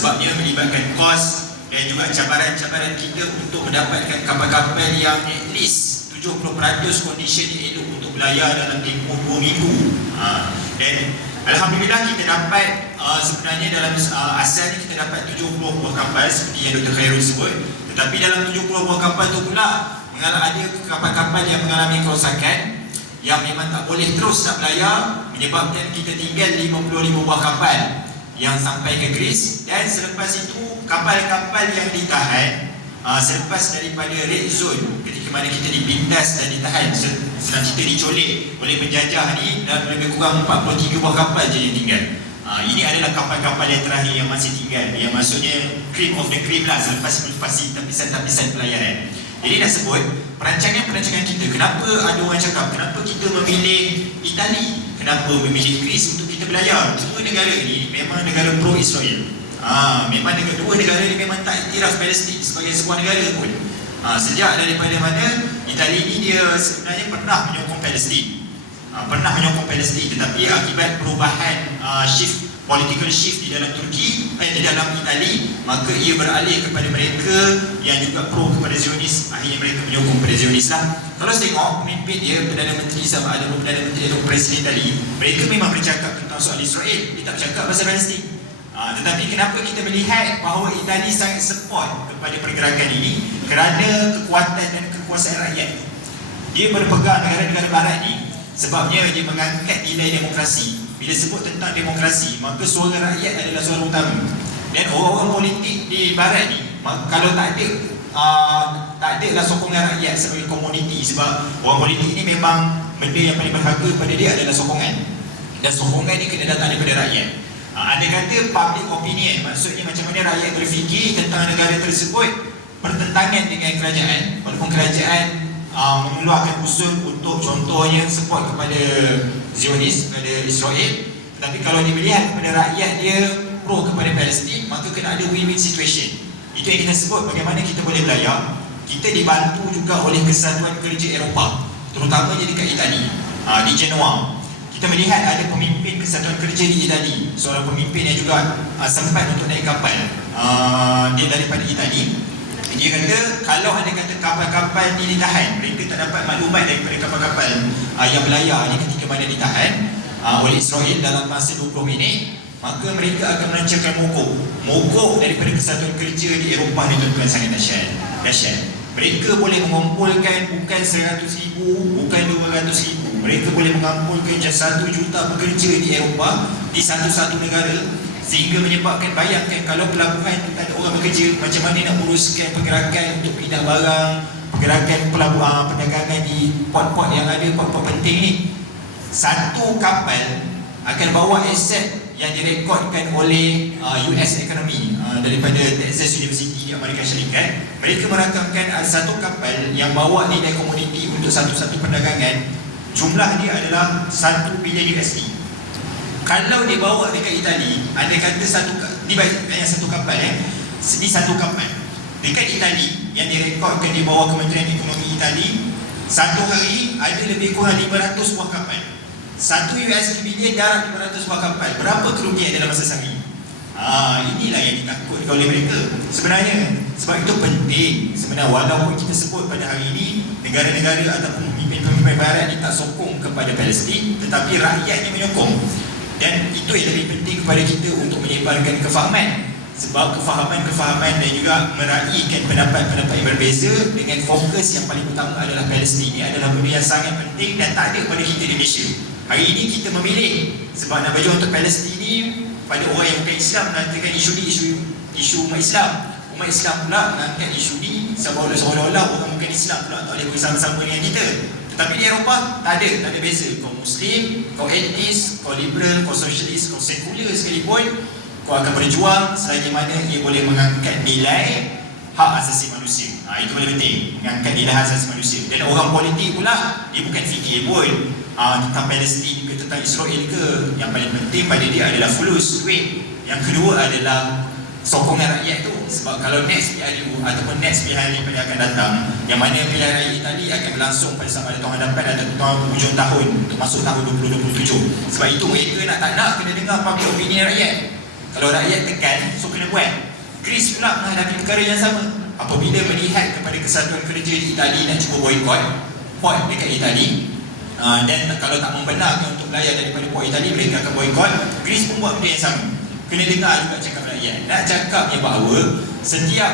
sebabnya melibatkan kos dan juga cabaran-cabaran kita untuk mendapatkan kapal-kapal yang at least 70% condition yang elok untuk berlayar dalam tempoh 2 minggu. Dan alhamdulillah kita dapat sebenarnya dalam asalnya kita dapat 70 buah kapal seperti yang Dr. Khairul sebut, tetapi dalam 70 buah kapal tu pula ada kapal-kapal yang mengalami kerosakan yang memang tak boleh terus nak berlayar, menyebabkan kita tinggal 55 buah kapal yang sampai ke Greece. Dan selepas itu kapal-kapal yang ditahan selepas daripada red zone, ketika mana kita dipintas dan ditahan, senang cerita dicolek oleh penjajah ni, dan lebih kurang 43 buah kapal je yang tinggal. Ini adalah kapal-kapal yang terakhir yang masih tinggal, yang maksudnya cream of the cream lah, selepas melipasi tapisan-tapisan pelayaran. Jadi dah sebut, perancangan kita, kenapa ada orang cakap, kenapa kita memilih Itali, kenapa memilih Greece untuk kita berlayar? Dua negara ni memang negara pro-Israel. Memang dua negara ni memang tak iktiraf Palestin sebagai sebuah negara pun. Sejak daripada mana Itali ni dia sebenarnya pernah menyokong Palestin, tetapi akibat perubahan political shift di dalam Turki, di dalam Itali, maka ia beralih kepada mereka yang juga pro kepada Zionis. Akhirnya mereka menyokong kepada Zionis lah. Kalau tengok pemimpin dia, Perdana Menteri atau Presiden Itali, mereka memang bercakap tentang soal Israel, dia tak bercakap pasal Palestin. Tetapi kenapa kita melihat bahawa Itali sangat support kepada pergerakan ini? Kerana kekuatan dan kekuasaan rakyat. Dia berpegang negara-negara barat ni, sebabnya dia mengangkat nilai demokrasi. Bila sebut tentang demokrasi, maka suara rakyat adalah suara utama. Dan orang-orang politik di barat ni, kalau tak ada lah sokongan rakyat sebagai komuniti, sebab orang politik ni memang benda yang paling berharga pada dia adalah sokongan. Dan sokongan ni kena datang daripada rakyat. Ada kata public opinion, maksudnya macam mana rakyat berfikir tentang negara tersebut bertentangan dengan kerajaan, walaupun kerajaan mengeluarkan usul untuk contohnya support kepada Zionis, kepada Israel, tetapi kalau dia melihat kepada rakyat dia pro kepada Palestin, maka kena ada win-win situation. Itu yang kita sebut bagaimana kita boleh berlayar. Kita dibantu juga oleh Kesatuan Kerja Eropah, terutamanya dekat Itali, di Genoa. Kita melihat ada pemimpin Kesatuan Kerja di Itali, seorang pemimpin yang juga sempat untuk naik kapal, dia daripada Itali. Dia kata kalau ada kata kapal-kapal ni ditahan, mereka tak dapat maklumat daripada kapal-kapal yang berlayar ni ketika mana ditahan oleh Israel dalam masa 20 minit, maka mereka akan melancarkan mogok daripada Kesatuan Kerja di Eropah ni. Tuan-tuan, sangat dahsyat. Mereka boleh mengumpulkan bukan 100,000, bukan 200,000, mereka boleh mengumpulkan 1 juta pekerja di Eropah, di satu-satu negara, sehingga menyebabkan, bayangkan kalau pelabuhan itu tak ada orang bekerja, macam mana nak uruskan pergerakan untuk pindah barang, pergerakan pelabuhan, perdagangan di port-port yang ada, port-port penting ni. Satu kapal akan bawa aset yang direkodkan oleh US Economy daripada Texas University di Amerika Syarikat. Mereka merakamkan satu kapal yang bawa nilai komoditi untuk satu-satu perdagangan, jumlah dia adalah 1 bilion USD. Kalau dia bawa dekat Itali, ada kata satu kapal ini satu kapal dekat Itali yang direkodkan di bawah Kementerian Ekonomi Itali, satu hari ada lebih kurang 500 buah kapal. 1 USD bilion darab 500 buah kapal. Berapa kerugian dalam masa sehari? Inilah yang ditakutkan oleh mereka sebenarnya. Sebab itu penting sebenarnya, walaupun kita sebut pada hari ini negara-negara ataupun pemimpin-pemimpin barat ni tak sokong kepada Palestin, tetapi rakyatnya menyokong. Dan itu yang lebih penting kepada kita untuk menyebarkan kefahaman. Sebab kefahaman dan juga meraihkan pendapat-pendapat yang berbeza dengan fokus yang paling utama adalah Palestin. Ini adalah benda yang sangat penting dan tak ada pada kita di Malaysia. Hari ini kita memilih sebab nak berjuang untuk Palestin ni. Pada orang yang bukan Islam mengatakan isu ni isu umat Islam. Umat Islam pula mengangkat isu ni seolah-olah orang bukan Islam pula tak boleh bersama-sama dengan kita. Tetapi di Eropah tak ada beza. Kau Muslim, kau etnis, kau liberal, kau sosialis, kau sekular sekalipun, kau akan berjuang selagi mana ia boleh mengangkat nilai hak asasi manusia. Itu paling penting, mengangkat nilai hak asasi manusia. Dan orang politik pula, dia bukan fikir pun tentang Palestin ke tentang Israel ke. Yang paling penting pada dia adalah fulus, duit. Yang kedua adalah sokongan rakyat tu. Sebab kalau next PRU ataupun next pilihan yang akan datang, yang mana pilihan raya Itali akan berlangsung pada sama ada tahun hadapan atau tahun hujung tahun untuk masuk tahun 2027. Sebab itu mereka nak tak nak kena dengar public opinion rakyat. Kalau rakyat tekan, so kena buat. Greece pula menghadapi perkara yang sama. Apabila melihat kepada kesatuan kerja di Itali nak cuba boykot port dekat Itali, dan kalau tak membenarkan untuk belayar daripada port Itali, mereka akan boykot. Greece pun buat benda yang sama. Kena dengar juga cakap rakyat. Nak cakapnya bahawa setiap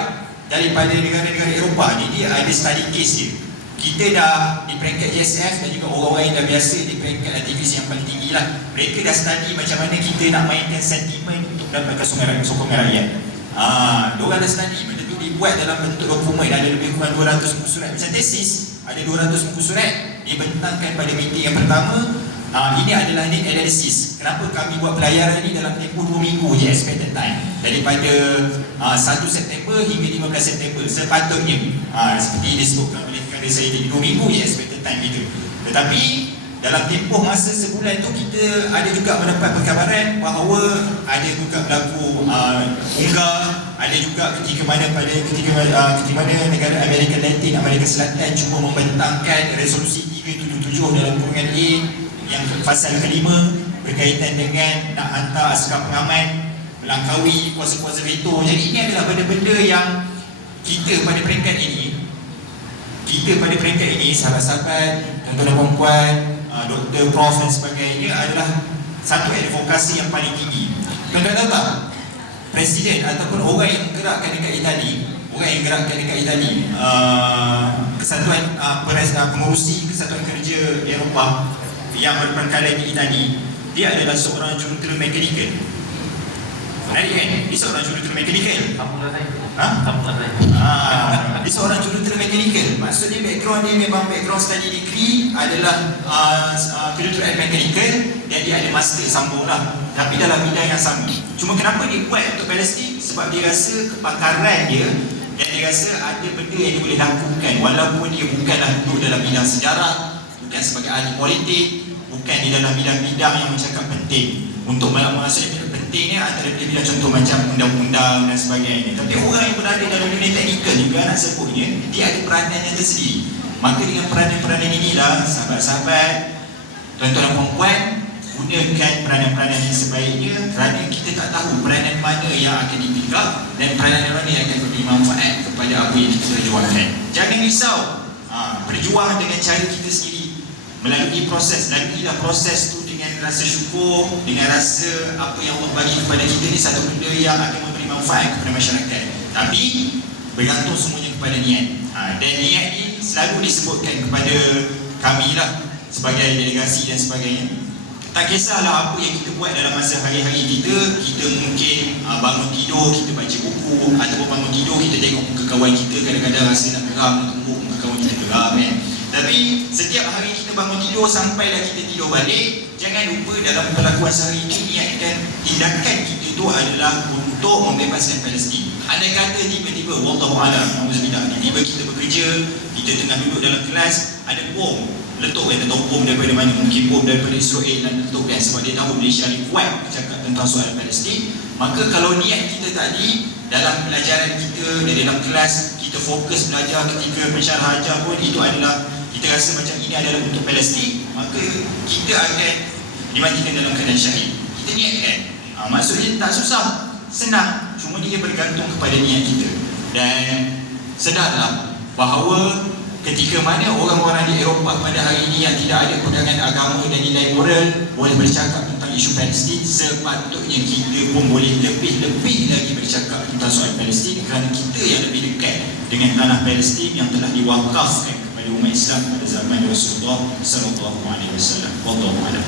daripada negara-negara Eropah ni, dia ada study case dia. Kita dah di peringkat JSF dan juga orang-orang yang dah biasa di peringkat aktivis yang paling tinggi lah, mereka dah study macam mana kita nak mainkan sentimen untuk dapatkan sokongan rakyat. Diorang dah study, benda tu dibuat dalam bentuk dokumen, ada lebih kurang 200 muka surat. Macam tesis, ada 200 muka surat dibentangkan pada meeting yang pertama. Ini adalah need analysis. Kenapa kami buat pelayaran ini dalam tempoh 2 minggu je expected time, daripada 1 September hingga 15 September sepatutnya. Seperti disebutkan oleh kader saya tadi, 2 minggu je expected time itu. Tetapi dalam tempoh masa sebulan tu, kita ada juga mendapat perkabaran bahawa ada juga berlaku unggah. Ada juga ketika mana negara Amerika Latin, Amerika Selatan cuba membentangkan resolusi 377 dalam kurungan A yang pasal kelima berkaitan dengan nak hantar askar pengaman melangkaui kuasa-kuasa veto. Jadi ini adalah benda-benda yang kita pada peringkat ini, sahabat-sahabat, tuan-tuan dan puan-puan, doktor, prof dan sebagainya, adalah satu advokasi yang paling tinggi. Tuan-tuan tahu tak, Presiden ataupun orang yang gerakkan dekat Itali, kesatuan pengurusi kesatuan kerja Eropah yang berpangkalan di Itali, dia adalah seorang jurutera mekanikal. Menarik kan? Dia seorang jurutera mekanikal. Dia seorang jurutera mekanikal. Maksudnya background dia memang background study degree adalah kejuruteraan mekanikal, dan dia ada master sambung lah, tapi dalam bidang yang sama. Cuma kenapa dia buat untuk Palestin? Sebab dia rasa kepakaran dia, dan dia rasa ada benda yang dia boleh lakukan, walaupun dia bukanlah duduk dalam bidang sejarah, bukan sebagai ahli politik, bukan di dalam bidang-bidang yang macam penting. Untuk maksudnya pentingnya antara bidang contoh macam undang-undang dan sebagainya. Tapi orang yang berada dalam dunia teknikal juga, nak sebutnya, dia ada peranan yang tersendiri. Maka dengan peranan-peranan inilah, sahabat-sahabat, tuan-tuan dan puan-puan, gunakan peranan-peranan yang sebaiknya, kerana kita tak tahu peranan mana yang akan dipikap dan peranan mana yang akan memberi manfaat kepada apa yang kita perjuangkan. Jangan risau, berjuang dengan cara kita sendiri, laluilah proses tu dengan rasa syukur, dengan rasa apa yang Allah bagi kepada kita ni satu benda yang akan memberi manfaat kepada masyarakat. Tapi bergantung semuanya kepada niat. Dan niat ni selalu disebutkan kepada kami lah sebagai delegasi dan sebagainya. Tak kisahlah apa yang kita buat dalam masa hari-hari kita mungkin bangun tidur, kita baca buku, ataupun bangun tidur, kita tengok muka kawan kita, kadang-kadang rasa nak geram, nak tumbuk muka kawan kita geram kan. Tapi setiap hari kita bangun tidur sampailah kita tidur balik, jangan lupa dalam perlakuan sehari itu, niatkan tindakan kita itu adalah untuk membebaskan Palestin. Andai kata tiba-tiba, wallahualam, tiba-tiba kita bekerja, kita tengah duduk dalam kelas, ada bom letup, kita tahu bom daripada mana, mungkin bom daripada Israel dan letup kan, sebab dia tahu Malaysia ni kuat bercakap tentang soalan Palestin. Maka kalau niat kita tadi dalam pelajaran kita dan dalam kelas, kita fokus belajar ketika pensyarah ajar pun, itu adalah kita rasa macam ini adalah untuk Palestin, maka kita akan dimatikan dalam keadaan syahid. Kita niatkan. Maksudnya tak susah, senang, cuma dia bergantung kepada niat kita. Dan sedarlah bahawa ketika mana orang-orang di Eropah pada hari ini yang tidak ada pegangan agama dan nilai moral boleh bercakap tentang isu Palestin, sepatutnya kita pun boleh lebih lagi bercakap tentang soal Palestin, kerana kita yang lebih dekat dengan tanah Palestin yang telah diwakafkan kepada umat Islam pada zaman Rasulullah sallallahu alaihi wasallam. Wallahu a'lam.